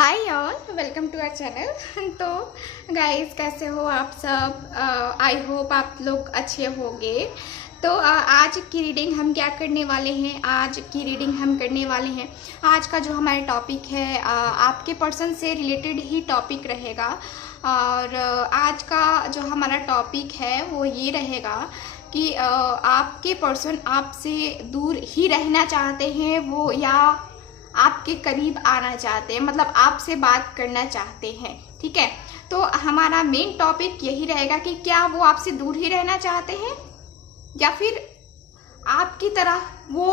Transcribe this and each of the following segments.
Hi all, welcome to our channel. तो guys, कैसे हो आप सब? आई होप आप लोग अच्छे होंगे। तो आज की रीडिंग हम क्या करने वाले हैं? आज का जो हमारा टॉपिक है आपके पर्सन से रिलेटेड ही टॉपिक रहेगा। और आज का जो हमारा टॉपिक है वो ये रहेगा कि आपके पर्सन आपसे दूर ही रहना चाहते हैं वो, या आपके करीब आना चाहते हैं, मतलब आपसे बात करना चाहते हैं। ठीक है, तो हमारा मेन टॉपिक यही रहेगा कि क्या वो आपसे दूर ही रहना चाहते हैं या फिर आपकी तरह वो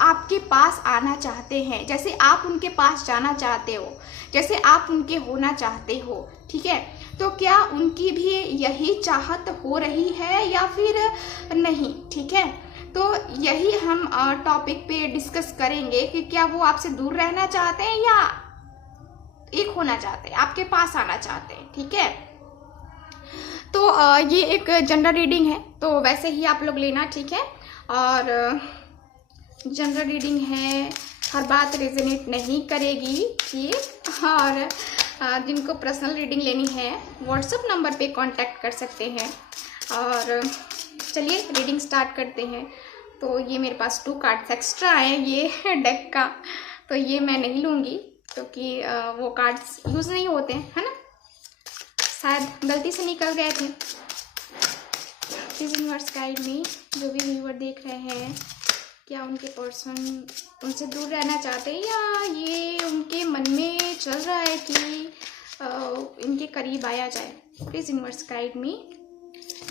आपके पास आना चाहते हैं, जैसे आप उनके पास जाना चाहते हो, जैसे आप उनके होना चाहते हो। ठीक है, तो क्या उनकी भी यही चाहत हो रही है या फिर नहीं? ठीक है, तो यही हम टॉपिक पे डिस्कस करेंगे कि क्या वो आपसे दूर रहना चाहते हैं या एक होना चाहते हैं, आपके पास आना चाहते हैं। ठीक है, तो ये एक जनरल रीडिंग है, तो वैसे ही आप लोग लेना। ठीक है, और जनरल रीडिंग है, हर बात रेजोनेट नहीं करेगी। ठीक, और जिनको पर्सनल रीडिंग लेनी है व्हाट्सएप नंबर पे कांटेक्ट कर सकते हैं। और चलिए रीडिंग स्टार्ट करते हैं। तो ये मेरे पास 2 कार्ड्स एक्स्ट्रा हैं ये डेक का, तो ये मैं नहीं लूँगी क्योंकि वो कार्ड्स यूज़ नहीं होते हैं, है ना, शायद गलती से निकल गए थे। प्लीज यूनिवर्स गाइड मी, जो भी व्यूअर देख रहे हैं, क्या उनके पर्सन उनसे दूर रहना चाहते हैं या ये उनके मन में चल रहा है कि इनके करीब आया जाए। प्लीज़ यूनिवर्स गाइड मी,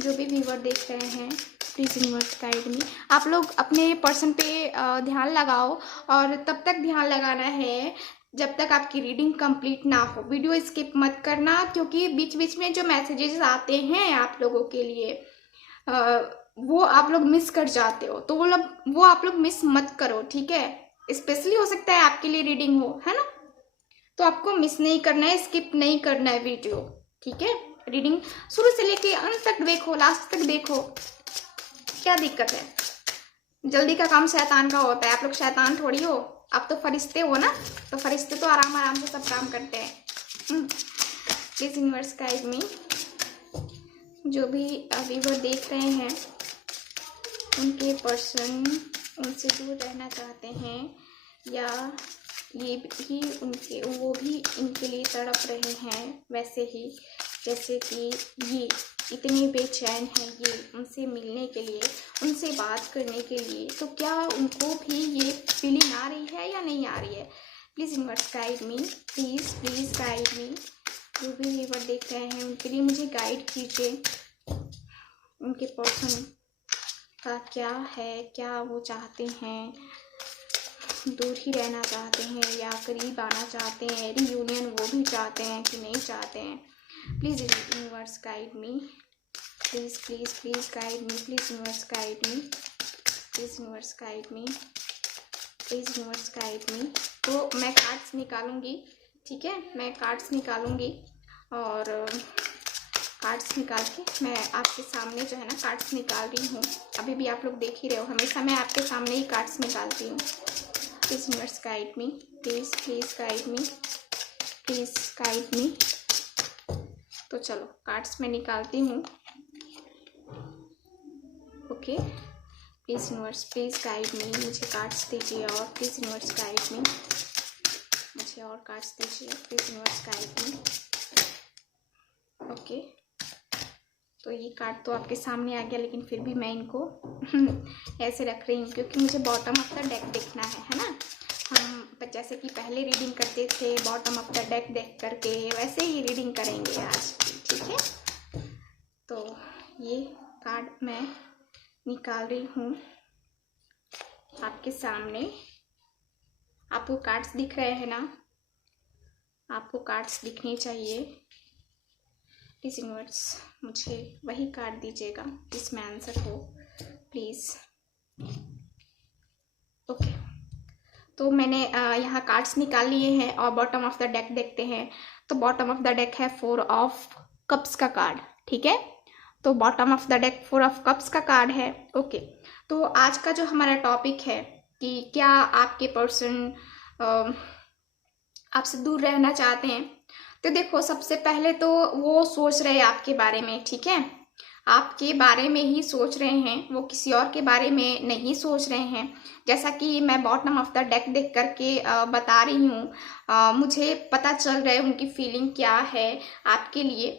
जो भी व्यूअर देख रहे हैं, प्लीज़ यूनिवर्स गाइड मी। आप लोग अपने पर्सन पे ध्यान लगाओ, और तब तक ध्यान लगाना है जब तक आपकी रीडिंग कंप्लीट ना हो। वीडियो स्किप मत करना, क्योंकि बीच बीच में जो मैसेजेस आते हैं आप लोगों के लिए वो आप लोग मिस कर जाते हो, तो वो आप लोग मिस मत करो। ठीक है, स्पेशली हो सकता है आपके लिए रीडिंग हो, है ना, तो आपको मिस नहीं करना है, स्किप नहीं करना है वीडियो। ठीक है, रीडिंग शुरू से लेके अंत तक देखो, लास्ट तक देखो। क्या दिक्कत है? जल्दी का काम शैतान का होता है, आप लोग शैतान थोड़ी हो, आप तो फरिश्ते हो ना, तो फरिश्ते तो आराम आराम से सब काम करते हैं। प्लीज यूनिवर्स गाइड मी, जो भी व्यूअर देख रहे हैं, उनके पर्सन उनसे दूर रहना चाहते हैं या ये भी वो भी इनके लिए तड़प रहे हैं, वैसे ही जैसे कि ये इतने बेचैन हैं ये उनसे मिलने के लिए, उनसे बात करने के लिए। तो क्या उनको भी ये फीलिंग आ रही है या नहीं आ रही है? Please universe guide me, please please guide me. जो भी व्यूअर देख रहे हैं उनके लिए मुझे गाइड कीजिए, उनके पर्सन का क्या है, क्या वो चाहते हैं, दूर ही रहना चाहते हैं या करीब आना चाहते हैं, रियूनियन वो भी चाहते हैं कि नहीं चाहते हैं। Please universe guide me, please please please guide me, please universe guide me, please universe guide me, please universe guide me. तो मैं कार्ड्स निकालूंगी। ठीक है, मैं कार्ड्स निकालूंगी, और कार्ड्स निकाल के मैं आपके सामने जो है ना कार्ड्स निकाल रही हूँ। अभी भी आप लोग देख ही रहे हो, हमेशा मैं आपके सामने ही कार्ड्स निकालती हूँ। Please universe guide me, please please guide me, please guide me. तो चलो कार्ड्स मैं निकालती हूँ। Okay, please universe please guide me, मुझे कार्ड्स दीजिए, और प्लीज़ यूनिवर्स गाइड मी, मुझे और कार्ड्स दीजिए, please universe guide me. Okay, तो ये कार्ड तो आपके सामने आ गया, लेकिन फिर भी मैं इनको ऐसे रख रही हूँ क्योंकि मुझे बॉटम ऑफ द डेक देखना है ना। हम जैसे कि पहले रीडिंग करते थे बॉटम ऑफ द डेक देख करके, वैसे ही रीडिंग करेंगे आज। ठीक है, तो ये कार्ड मैं निकाल रही हूँ आपके सामने। आपको कार्ड्स दिख रहे हैं ना? आपको कार्ड्स दिखने चाहिए। प्लीज़ यूनिवर्स मुझे वही कार्ड दीजिएगा जिसमें आंसर हो, प्लीज़। ओके, तो मैंने यहाँ कार्ड्स निकाल लिए हैं और बॉटम ऑफ द डेक देखते हैं। तो बॉटम ऑफ द डेक है 4 ऑफ कप्स का कार्ड। ठीक है, तो bottom of the deck 4 of cups का कार्ड है। ओके, तो आज का जो हमारा टॉपिक है कि क्या आपके पर्सन आपसे दूर रहना चाहते हैं। तो देखो, सबसे पहले तो वो सोच रहे हैं आपके बारे में, ठीक है, आपके बारे में ही सोच रहे हैं, वो किसी और के बारे में नहीं सोच रहे हैं। जैसा कि मैं बॉटम ऑफ द डेक देख करके बता रही हूँ, मुझे पता चल रहा है उनकी फीलिंग क्या है आपके लिए,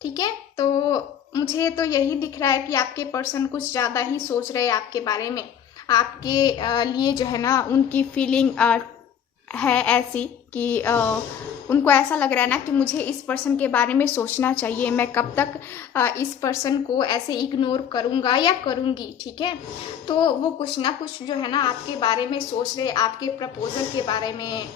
ठीक है। तो मुझे तो यही दिख रहा है कि आपके पर्सन कुछ ज़्यादा ही सोच रहे हैं आपके बारे में। आपके लिए जो है ना, उनकी फीलिंग है ऐसी कि उनको ऐसा लग रहा है ना कि मुझे इस पर्सन के बारे में सोचना चाहिए, मैं कब तक इस पर्सन को ऐसे इग्नोर करूँगा या करूँगी, ठीक है। तो वो कुछ ना कुछ जो है ना आपके बारे में सोच रहे, आपके प्रपोजल के बारे में,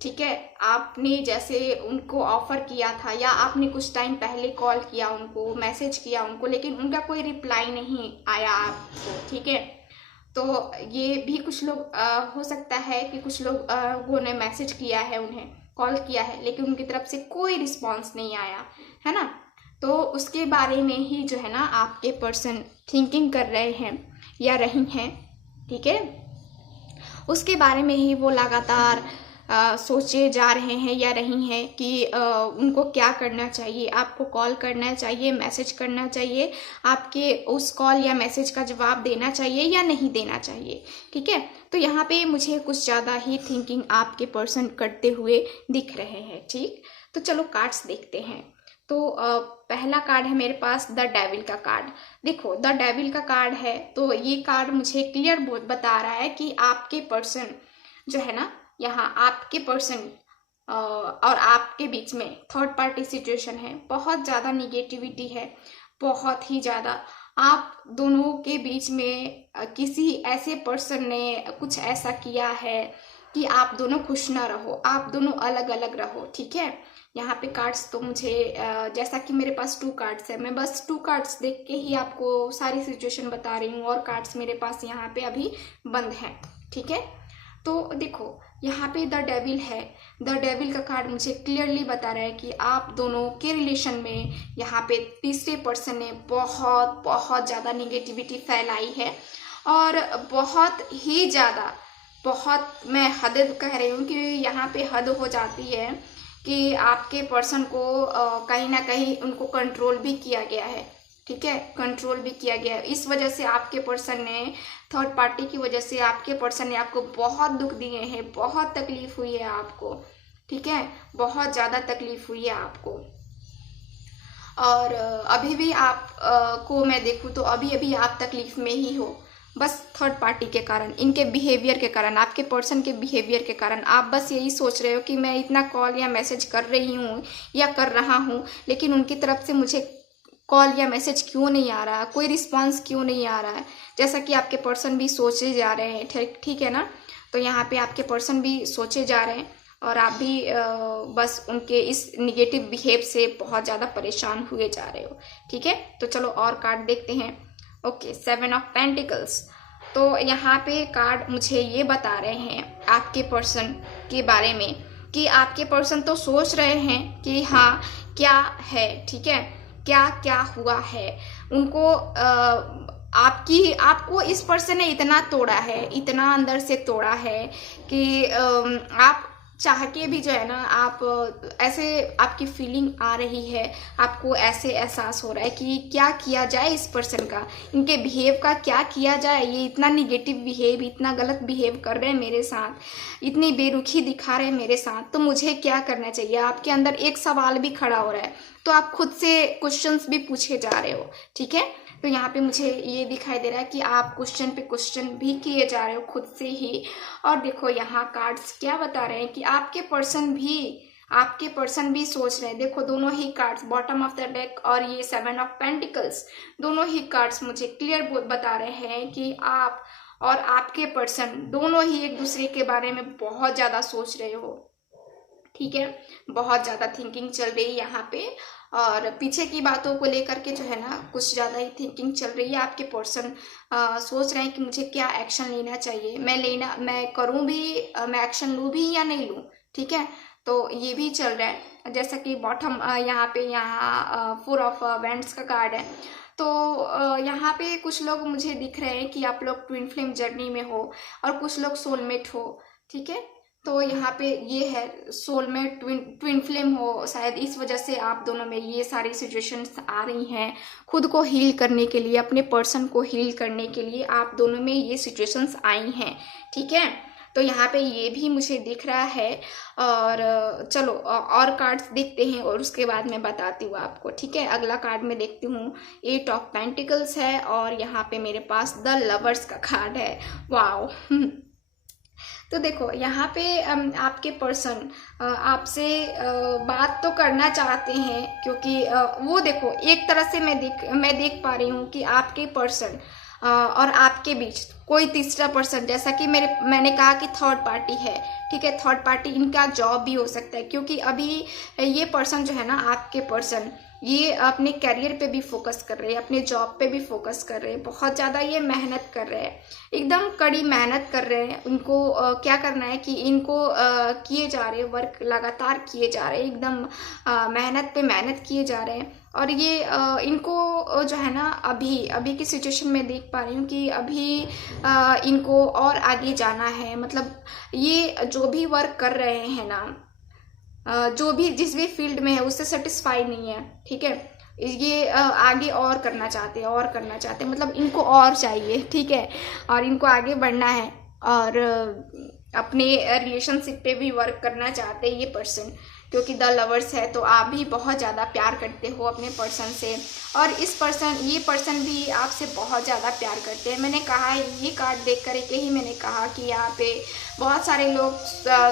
ठीक है। आपने जैसे उनको ऑफर किया था या आपने कुछ टाइम पहले कॉल किया उनको, मैसेज किया उनको, लेकिन उनका कोई रिप्लाई नहीं आया आपको, ठीक है। तो ये भी कुछ लोग हो सकता है कि कुछ लोगों ने मैसेज किया है, उन्हें कॉल किया है, लेकिन उनकी तरफ से कोई रिस्पांस नहीं आया है ना। तो उसके बारे में ही जो है ना आपके पर्सन थिंकिंग कर रहे हैं या रही हैं, ठीक है। उसके बारे में ही वो लगातार सोचे जा रहे हैं या रही हैं कि उनको क्या करना चाहिए, आपको कॉल करना चाहिए, मैसेज करना चाहिए, आपके उस कॉल या मैसेज का जवाब देना चाहिए या नहीं देना चाहिए, ठीक है। तो यहाँ पे मुझे कुछ ज़्यादा ही थिंकिंग आपके पर्सन करते हुए दिख रहे हैं, ठीक। तो चलो कार्ड्स देखते हैं। तो पहला कार्ड है मेरे पास द डेविल का कार्ड। देखो, द डेविल का कार्ड है, तो ये कार्ड मुझे क्लियर बता रहा है कि आपके पर्सन जो है ना, यहाँ आपके पर्सन और आपके बीच में थर्ड पार्टी सिचुएशन है, बहुत ज़्यादा निगेटिविटी है, बहुत ही ज़्यादा। आप दोनों के बीच में किसी ऐसे पर्सन ने कुछ ऐसा किया है कि आप दोनों खुश ना रहो, आप दोनों अलग अलग रहो, ठीक है। यहाँ पे कार्ड्स तो मुझे जैसा कि मेरे पास 2 कार्ड्स है, मैं बस 2 कार्ड्स देख के ही आपको सारी सिचुएशन बता रही हूँ, और कार्ड्स मेरे पास यहाँ पे अभी बंद हैं, ठीक है। तो देखो, यहाँ पे द डेविल है, द डेविल का कार्ड मुझे क्लियरली बता रहा है कि आप दोनों के रिलेशन में यहाँ पे तीसरे पर्सन ने बहुत बहुत ज़्यादा निगेटिविटी फैलाई है, और बहुत ही ज़्यादा, बहुत, मैं हद कह रही हूँ कि यहाँ पे हद हो जाती है कि आपके पर्सन को कहीं ना कहीं उनको कंट्रोल भी किया गया है, ठीक है, कंट्रोल भी किया गया है। इस वजह से आपके पर्सन ने, थर्ड पार्टी की वजह से आपके पर्सन ने आपको बहुत दुख दिए हैं, बहुत तकलीफ हुई है आपको, ठीक है, बहुत ज़्यादा तकलीफ हुई है आपको। और अभी भी आप को मैं देखूँ तो अभी अभी आप तकलीफ में ही हो, बस थर्ड पार्टी के कारण, इनके बिहेवियर के कारण, आपके पर्सन के बिहेवियर के कारण। आप बस यही सोच रहे हो कि मैं इतना कॉल या मैसेज कर रही हूँ या कर रहा हूँ, लेकिन उनकी तरफ से मुझे कॉल या मैसेज क्यों नहीं आ रहा है, कोई रिस्पांस क्यों नहीं आ रहा है, जैसा कि आपके पर्सन भी सोचे जा रहे हैं, ठीक है ना। तो यहाँ पे आपके पर्सन भी सोचे जा रहे हैं, और आप भी बस उनके इस निगेटिव बिहेव से बहुत ज़्यादा परेशान हुए जा रहे हो, ठीक है। तो चलो और कार्ड देखते हैं। Okay, 7 of pentacles. तो यहाँ पे कार्ड मुझे ये बता रहे हैं आपके पर्सन के बारे में कि आपके पर्सन तो सोच रहे हैं कि हाँ क्या है, ठीक है, क्या क्या हुआ है उनको। आपको इस पर्सन ने इतना तोड़ा है, इतना अंदर से तोड़ा है कि आप चाह के भी जो है ना, आप ऐसे, आपकी फीलिंग आ रही है, आपको ऐसे एहसास हो रहा है कि क्या किया जाए इस पर्सन का, इनके बिहेव का क्या किया जाए। ये इतना निगेटिव बिहेव, इतना गलत बिहेव कर रहे हैं मेरे साथ, इतनी बेरुखी दिखा रहे हैं मेरे साथ, तो मुझे क्या करना चाहिए। आपके अंदर एक सवाल भी खड़ा हो रहा है, तो आप खुद से क्वेश्चंस भी पूछे जा रहे हो, ठीक है। तो यहाँ पे मुझे ये दिखाई दे रहा है कि आप क्वेश्चन पे क्वेश्चन भी किए जा रहे हो खुद से ही। और देखो यहाँ कार्ड्स क्या बता रहे हैं कि आपके पर्सन भी सोच रहे हैं। देखो, दोनों ही cards, bottom of the deck और ये 7 ऑफ पेंटिकल्स, दोनों ही कार्ड्स मुझे क्लियर बता रहे हैं कि आप और आपके पर्सन दोनों ही एक दूसरे के बारे में बहुत ज़्यादा सोच रहे हो, ठीक है, बहुत ज़्यादा थिंकिंग चल रही है यहाँ पे। और पीछे की बातों को लेकर के जो है ना, कुछ ज़्यादा ही थिंकिंग चल रही है। आपके पर्सन सोच रहे हैं कि मुझे क्या एक्शन लेना चाहिए, मैं करूँ भी, मैं एक्शन लूँ भी या नहीं लूँ, ठीक है। तो ये भी चल रहा है। जैसा कि बॉटम यहाँ पे 4 ऑफ वेंट्स का कार्ड है। तो यहाँ पे कुछ लोग मुझे दिख रहे हैं कि आप लोग ट्विन फ्लेम जर्नी में हो, और कुछ लोग सोलमेट हो, ठीक है। तो यहाँ पे ये है सोलमेट, ट्विन फ्लेम हो शायद, इस वजह से आप दोनों में ये सारी सिचुएशंस आ रही हैं। खुद को हील करने के लिए, अपने पर्सन को हील करने के लिए आप दोनों में ये सिचुएशंस आई हैं, ठीक है। तो यहाँ पे ये भी मुझे दिख रहा है। और चलो और कार्ड्स देखते हैं और उसके बाद मैं बताती हूँ आपको, ठीक है। अगला कार्ड मैं देखती हूँ, 8 ऑफ पेंटिकल्स है और यहाँ पे मेरे पास द लवर्स का कार्ड है। वाओ तो देखो यहाँ पे आपके पर्सन आपसे बात तो करना चाहते हैं, क्योंकि वो देखो एक तरह से मैं देख पा रही हूँ कि आपके पर्सन और आपके बीच कोई तीसरा पर्सन, जैसा कि मैंने कहा कि थर्ड पार्टी है, ठीक है। थर्ड पार्टी इनका जॉब भी हो सकता है, क्योंकि अभी ये पर्सन जो है ना, आपके पर्सन ये अपने करियर पे भी फोकस कर रहे हैं, अपने जॉब पे भी फोकस कर रहे हैं, बहुत ज़्यादा ये मेहनत कर रहे हैं, एकदम कड़ी मेहनत कर रहे हैं। उनको क्या करना है कि इनको किए जा रहे वर्क लगातार किए जा रहे हैं, एकदम मेहनत पे मेहनत किए जा रहे हैं। और ये इनको जो है ना, अभी की सिचुएशन में देख पा रही हूँ कि अभी इनको और आगे जाना है। मतलब ये जो भी वर्क कर रहे हैं ना, जो भी जिस भी फील्ड में है उससे सेटिस्फाई नहीं है, ठीक है। ये आगे और करना चाहते हैं, और करना चाहते हैं, मतलब इनको और चाहिए, ठीक है। और इनको आगे बढ़ना है और अपने रिलेशनशिप पे भी वर्क करना चाहते हैं ये पर्सन, क्योंकि द लवर्स है। तो आप भी बहुत ज़्यादा प्यार करते हो अपने पर्सन से, और ये पर्सन भी आपसे बहुत ज़्यादा प्यार करते हैं। मैंने कहा, ये कार्ड देख कर के ही मैंने कहा कि यहाँ पे बहुत सारे लोग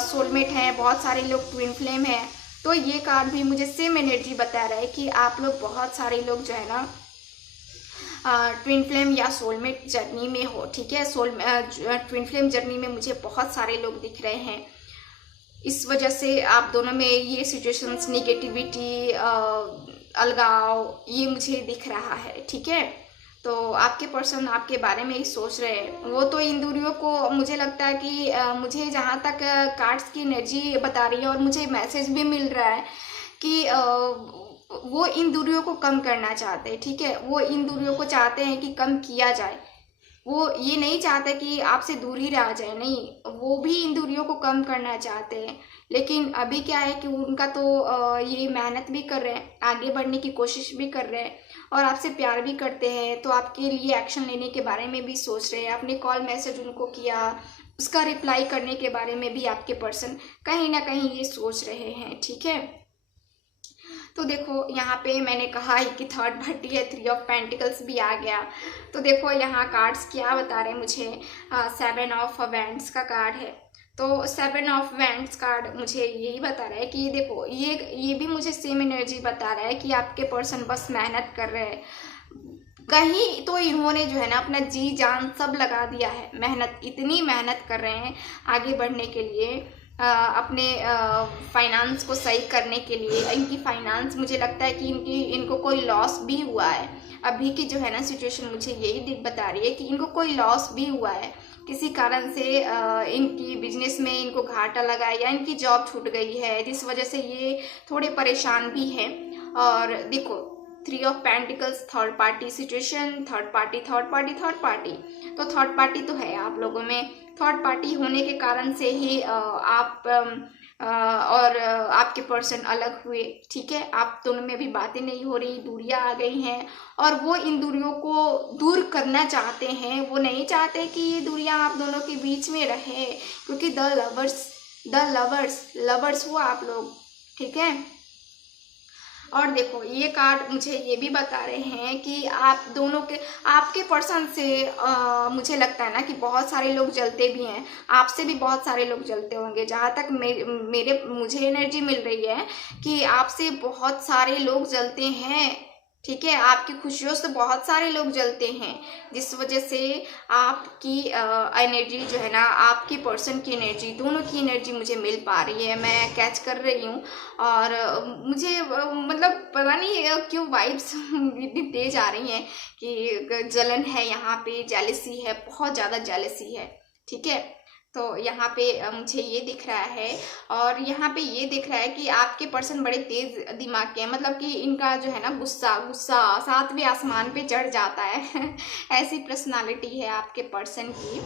सोलमेट हैं, बहुत सारे लोग ट्विन फ्लेम हैं। तो ये कार्ड भी मुझे सेम एनर्जी बता रहा है कि आप लोग बहुत सारे लोग जो है ना ट्विन फ्लेम या सोलमेट जर्नी में हो, ठीक है। ट्विन फ्लेम जर्नी में मुझे बहुत सारे लोग दिख रहे हैं। इस वजह से आप दोनों में ये सिचुएशंस, निगेटिविटी, अलगाव, ये मुझे दिख रहा है, ठीक है। तो आपके पर्सन आपके बारे में ही सोच रहे हैं। वो तो इन दूरियों को, मुझे लगता है कि मुझे जहाँ तक कार्ड्स की एनर्जी बता रही है और मुझे मैसेज भी मिल रहा है कि वो इन दूरियों को कम करना चाहते हैं, ठीक है। वो इन दूरियों को चाहते हैं कि कम किया जाए। वो ये नहीं चाहते कि आपसे दूर ही रह जाए, नहीं, वो भी इन दूरियों को कम करना चाहते हैं। लेकिन अभी क्या है कि उनका तो ये मेहनत भी कर रहे हैं, आगे बढ़ने की कोशिश भी कर रहे हैं और आपसे प्यार भी करते हैं। तो आपके लिए एक्शन लेने के बारे में भी सोच रहे हैं। आपने कॉल मैसेज उनको किया, उसका रिप्लाई करने के बारे में भी आपके पर्सन कहीं ना कहीं ये सोच रहे हैं, ठीक है। तो देखो यहाँ पे मैंने कहा है कि थर्ड पार्टी है, 3 ऑफ पेंटिकल्स भी आ गया। तो देखो यहाँ कार्ड्स क्या बता रहे हैं मुझे, 7 ऑफ वैंड्स का कार्ड है। तो 7 ऑफ वैंड्स कार्ड मुझे यही बता रहा है कि देखो ये भी मुझे सेम एनर्जी बता रहा है कि आपके पर्सन बस मेहनत कर रहे हैं। कहीं तो इन्होंने जो है ना अपना जी जान सब लगा दिया है, मेहनत, इतनी मेहनत कर रहे हैं आगे बढ़ने के लिए, अपने फाइनेंस को सही करने के लिए। इनकी फाइनेंस, मुझे लगता है कि इनको कोई लॉस भी हुआ है। अभी की जो है ना सिचुएशन मुझे यही बता रही है कि इनको कोई लॉस भी हुआ है किसी कारण से। इनकी बिजनेस में इनको घाटा लगा है या इनकी जॉब छूट गई है, जिस वजह से ये थोड़े परेशान भी हैं। और देखो 3 of pentacles, third party situation, third party. तो थर्ड पार्टी तो है आप लोगों में। थर्ड पार्टी होने के कारण से ही आप और आपके पर्सन अलग हुए, ठीक है। आप दोनों में भी बातें नहीं हो रही, दूरियां आ गई हैं और वो इन दूरियों को दूर करना चाहते हैं। वो नहीं चाहते कि ये दूरियां आप दोनों के बीच में रहे, क्योंकि द लवर्स हो आप लोग, ठीक है। और देखो ये कार्ड मुझे ये भी बता रहे हैं कि आप दोनों के, आपके पर्सन से मुझे लगता है ना कि बहुत सारे लोग जलते भी हैं, आपसे भी बहुत सारे लोग जलते होंगे। जहाँ तक मुझे एनर्जी मिल रही है कि आपसे बहुत सारे लोग जलते हैं, ठीक है। आपकी खुशियों से बहुत सारे लोग जलते हैं, जिस वजह से आपकी एनर्जी जो है ना, आपकी पर्सन की एनर्जी, दोनों की एनर्जी मुझे मिल पा रही है, मैं कैच कर रही हूँ। और मुझे मतलब पता नहीं क्यों वाइब्स इतनी तेज आ रही हैं कि जलन है यहाँ पे, जेलसी है, बहुत ज़्यादा जेलसी है, ठीक है। तो यहाँ पे मुझे ये दिख रहा है, और यहाँ पे ये दिख रहा है कि आपके पर्सन बड़े तेज दिमाग के हैं, मतलब कि इनका जो है ना गुस्सा गुस्सा सातवें आसमान पे चढ़ जाता है ऐसी पर्सनालिटी है आपके पर्सन की।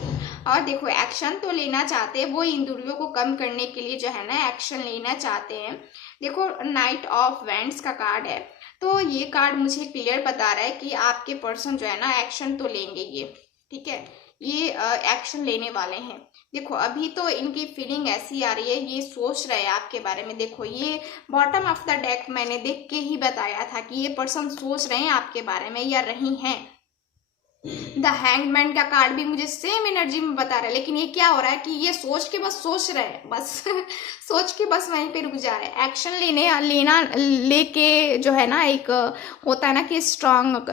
और देखो एक्शन तो लेना चाहते हैं, वो इन दूरियों को कम करने के लिए जो है ना एक्शन लेना चाहते हैं। देखो नाइट ऑफ वैंड्स का कार्ड है, तो ये कार्ड मुझे क्लियर बता रहा है कि आपके पर्सन जो है ना एक्शन तो लेंगे ये, ठीक है, ये एक्शन लेने वाले हैं। देखो अभी तो इनकी फीलिंग ऐसी आ रही है, ये सोच रहे हैं आपके बारे में। देखो ये बॉटम ऑफ द डेक मैंने देख के ही बताया था कि ये पर्सन सोच रहे हैं आपके बारे में या रही हैं। द हैंगमैन का कार्ड भी मुझे सेम एनर्जी में बता रहा है, लेकिन ये क्या हो रहा है कि ये सोच के बस सोच रहे हैं, बस सोच के बस वहीं पे रुक जा रहे हैं। एक्शन लेना लेके जो है ना एक होता है ना कि स्ट्रांग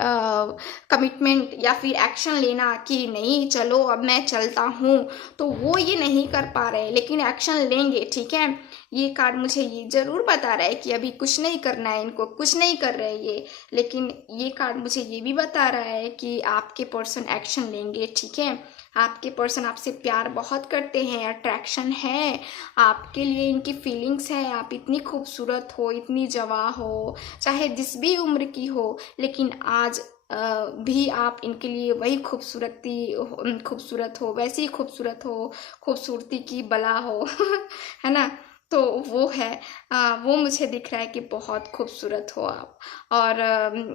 कमिटमेंट या फिर एक्शन लेना कि नहीं चलो अब मैं चलता हूँ, तो वो ये नहीं कर पा रहे, लेकिन एक्शन लेंगे, ठीक है। ये कार्ड मुझे ये जरूर बता रहा है कि अभी कुछ नहीं करना है, इनको कुछ नहीं कर रहे ये, लेकिन ये कार्ड मुझे ये भी बता रहा है कि आपके पर्सन एक्शन लेंगे, ठीक है। आपके पर्सन आपसे प्यार बहुत करते हैं, अट्रैक्शन है आपके लिए, इनकी फीलिंग्स है। आप इतनी खूबसूरत हो, इतनी जवां हो, चाहे जिस भी उम्र की हो, लेकिन आज भी आप इनके लिए वही खूबसूरत हो, वैसी खूबसूरत हो, खूबसूरती की बला हो है ना। तो वो है वो मुझे दिख रहा है कि बहुत खूबसूरत हो आप, और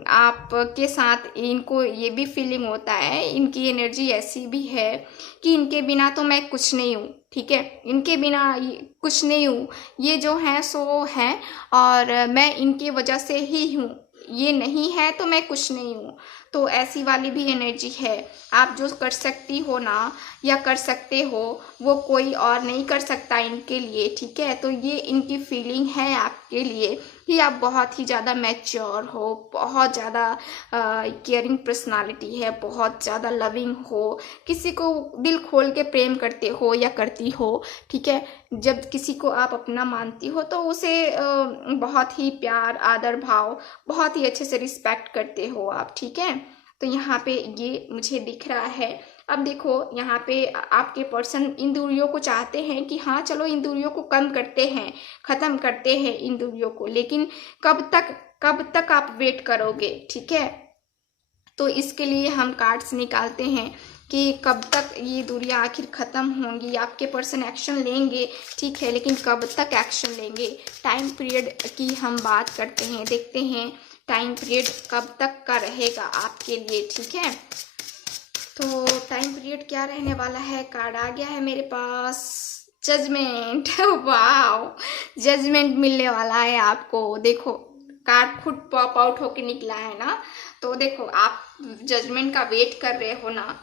आपके साथ इनको ये भी फीलिंग होता है, इनकी एनर्जी ऐसी भी है कि इनके बिना तो मैं कुछ नहीं हूँ, ठीक है, इनके बिना कुछ नहीं हूँ, ये जो है सो है, और मैं इनकी वजह से ही हूँ, ये नहीं है तो मैं कुछ नहीं हूँ। तो ऐसी वाली भी एनर्जी है। आप जो कर सकती हो ना या कर सकते हो, वो कोई और नहीं कर सकता इनके लिए, ठीक है। तो ये इनकी फीलिंग है आपके लिए कि आप बहुत ही ज़्यादा मैच्योर हो, बहुत ज़्यादा केयरिंग पर्सनालिटी है, बहुत ज़्यादा लविंग हो, किसी को दिल खोल के प्रेम करते हो या करती हो, ठीक है। जब किसी को आप अपना मानती हो तो उसे बहुत ही प्यार आदर भाव बहुत ही अच्छे से रिस्पेक्ट करते हो आप, ठीक है। तो यहाँ पे ये मुझे दिख रहा है। अब देखो यहाँ पे आपके पर्सन इन दूरियों को चाहते हैं कि हाँ चलो इन दूरियों को कम करते हैं, ख़त्म करते हैं इन दूरियों को, लेकिन कब तक आप वेट करोगे, ठीक है। तो इसके लिए हम कार्ड्स निकालते हैं कि कब तक ये दूरियां आखिर ख़त्म होंगी। आपके पर्सन एक्शन लेंगे, ठीक है, लेकिन कब तक एक्शन लेंगे, टाइम पीरियड की हम बात करते हैं, देखते हैं टाइम पीरियड कब तक का रहेगा आपके लिए, ठीक है। तो टाइम पीरियड क्या रहने वाला है, कार्ड आ गया है मेरे पास, जजमेंट वाह, जजमेंट मिलने वाला है आपको। देखो कार्ड खुद पॉप आउट होके निकला है ना, तो देखो आप जजमेंट का वेट कर रहे हो ना,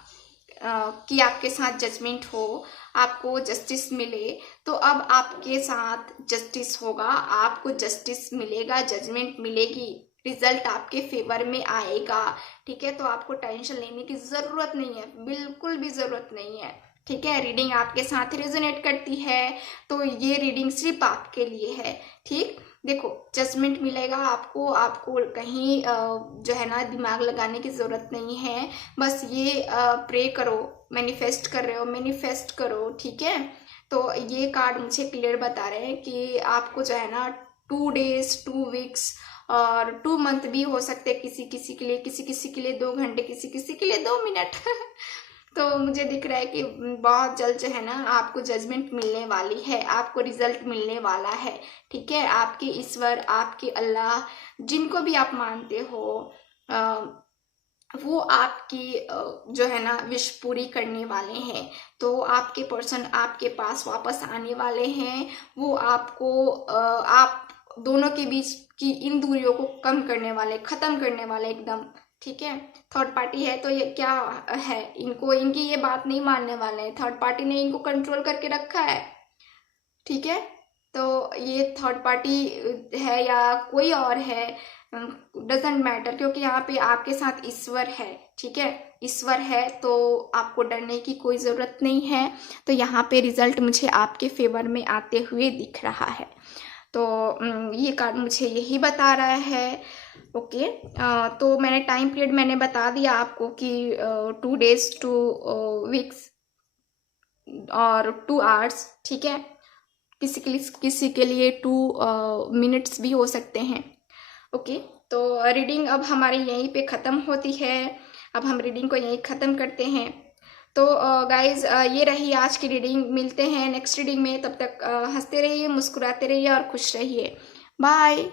कि आपके साथ जजमेंट हो, आपको जस्टिस मिले, तो अब आपके साथ जस्टिस होगा, आपको जस्टिस मिलेगा, जजमेंट मिलेगी, रिजल्ट आपके फेवर में आएगा, ठीक है। तो आपको टेंशन लेने की ज़रूरत नहीं है, बिल्कुल भी ज़रूरत नहीं है, ठीक है। रीडिंग आपके साथ रेजोनेट करती है तो ये रीडिंग सिर्फ आपके लिए है, ठीक। देखो जजमेंट मिलेगा आपको, आपको कहीं जो है ना दिमाग लगाने की ज़रूरत नहीं है, बस ये प्रे करो, मैनिफेस्ट कर रहे हो मैनिफेस्ट करो, ठीक है। तो ये कार्ड मुझे क्लियर बता रहे हैं कि आपको जो है ना 2 डेज 2 वीक्स और 2 मंथ भी हो सकते हैं किसी किसी के लिए, किसी के लिए 2 घंटे, किसी के लिए 2 मिनट तो मुझे दिख रहा है कि बहुत जल्द जो है ना आपको जजमेंट मिलने वाली है, आपको रिजल्ट मिलने वाला है, ठीक है। आपके ईश्वर, आपके अल्लाह, जिनको भी आप मानते हो, वो आपकी जो है ना विश पूरी करने वाले हैं। तो आपके पर्सन आपके पास वापस आने वाले हैं, वो आपको आप दोनों के बीच की इन दूरियों को कम करने वाले, ख़त्म करने वाले एकदम, ठीक है। थर्ड पार्टी है तो ये क्या है, इनको इनकी ये बात नहीं मानने वाले हैं, थर्ड पार्टी ने इनको कंट्रोल करके रखा है, ठीक है। तो ये थर्ड पार्टी है या कोई और है, डजेंट मैटर, क्योंकि यहाँ पे आपके साथ ईश्वर है, ठीक है। ईश्वर है तो आपको डरने की कोई ज़रूरत नहीं है। तो यहाँ पे रिजल्ट मुझे आपके फेवर में आते हुए दिख रहा है। तो ये कार्ड मुझे यही बता रहा है, ओके। तो मैंने टाइम पीरियड मैंने बता दिया आपको कि 2 डेज 2 वीक्स और 2 आवर्स, ठीक है। किसी के लिए 2 मिनट्स भी हो सकते हैं। ओके, तो रीडिंग अब हमारी यहीं पे ख़त्म होती है। अब हम रीडिंग को यहीं ख़त्म करते हैं। तो गाइज़, ये रही आज की रीडिंग। मिलते हैं नेक्स्ट रीडिंग में। तब तक हंसते रहिए, मुस्कुराते रहिए और खुश रहिए। बाय।